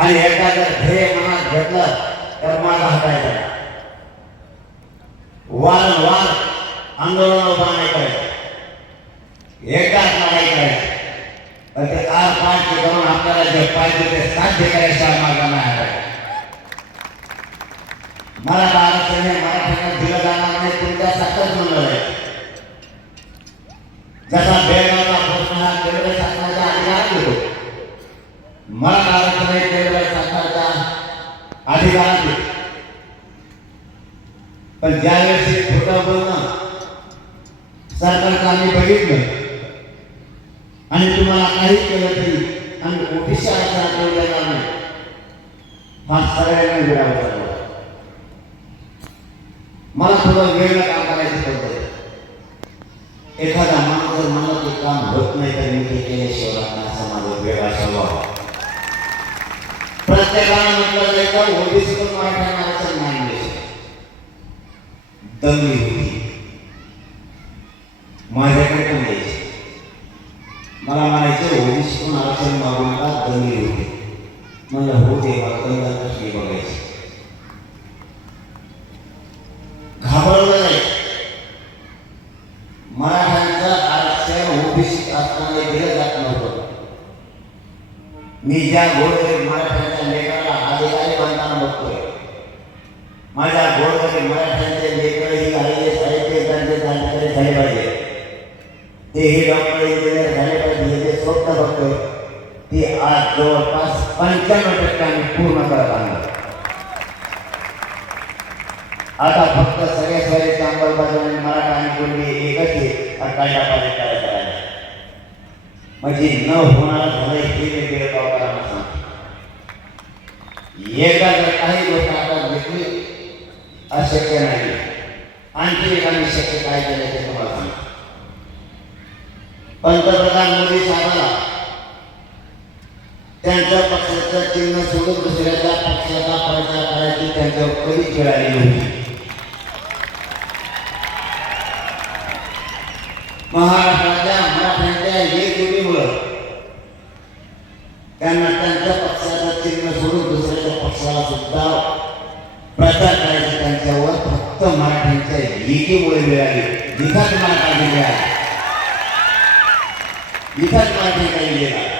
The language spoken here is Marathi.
आणि एकदा जर ध्येय मनात घेतलं, तर माग हटायचं वारंवार आंदोलन उभा नाही करायचं. एकदाच लढाई करायची. पण ते चार पाच करून आपल्याला जे पाहिजे ते साध्य करायच्या मार्गाला हटायचं मराठा आरक्षण हे मराठ्यांना दिलं जाणार नाही तुमच्या साखर मंडळ आहे. जसा बेळगावचा प्रश्न हा केंद्र शासनाच्या अधिकारात येतो मराठा अधिकारात येतो पण ज्यावेळेस हे खोटं बोलणं सरकारचं आम्ही बघितलं आणि तुम्हाला काही केलं तरी आम्ही ओबीसी आरक्षणात येऊ नाही हा सगळ्यांना विराम करतो मला थोडं वेळ काम करायचं पडतं एखादा माणूस जर मला ते काम होत नाही तर मी ते केल्याशिवाय असं असा माझा वेगळा स्वभाव. प्रत्येकानं म्हटलं जायचं ओबीसी पण मराठा आरक्षण नाही मिळू दंगली होती. माझ्याकडे पण द्यायची. मला म्हणायचे ओबीसी पण आरक्षण मागून का दंगली होती. म्हणलं होते मला दंगल कसली बघायची. घाबरलं नाही. मराठ्यांचं आरक्षण ओबीसी असताना दिलं जात नव्हतं. मी ज्या गोरगरीब मराठ्या बघतोय. माझ्या गोरगरीब मराठ्यांचे लेकर ही आय एस आय पी झाले पाहिजे. तेही डॉक्टर इंजिनियर झाले पाहिजे जे स्वप्न बघतोय ते आज जवळपास पंच्याण्णव टक्के आम्ही पूर्ण करत आणलं आता फक्त सगळे सगळे अंमलबजावणी मराठा आणि कुणबी एकच आहे कायदा पाहिजे करायचा म्हणजे न होणार झालं हे वेगळं. एकदा काही लोक आता घेतली अशक्य नाही आणखी एक शक्य काय केलं ते तुम्हाला सांगतो. पंतप्रधान मोदी साहेबाला त्यांच्या पक्षाचं चिन्ह सोडून दुसऱ्याच्या पक्षाचा प्रचार करायची त्यांच्यावर कधी खेळाली होती महाराष्ट्राच्या मराठ्यांच्या एकजुटीमुळं त्यांना त्यांच्या पक्ष सुद्धा प्रचार करायचा त्यांच्यावर फक्त मराठ्यांच्या एकीमुळे मिळाली. इथंच मराठा दिले आहे इथंच मराठी काही गेला.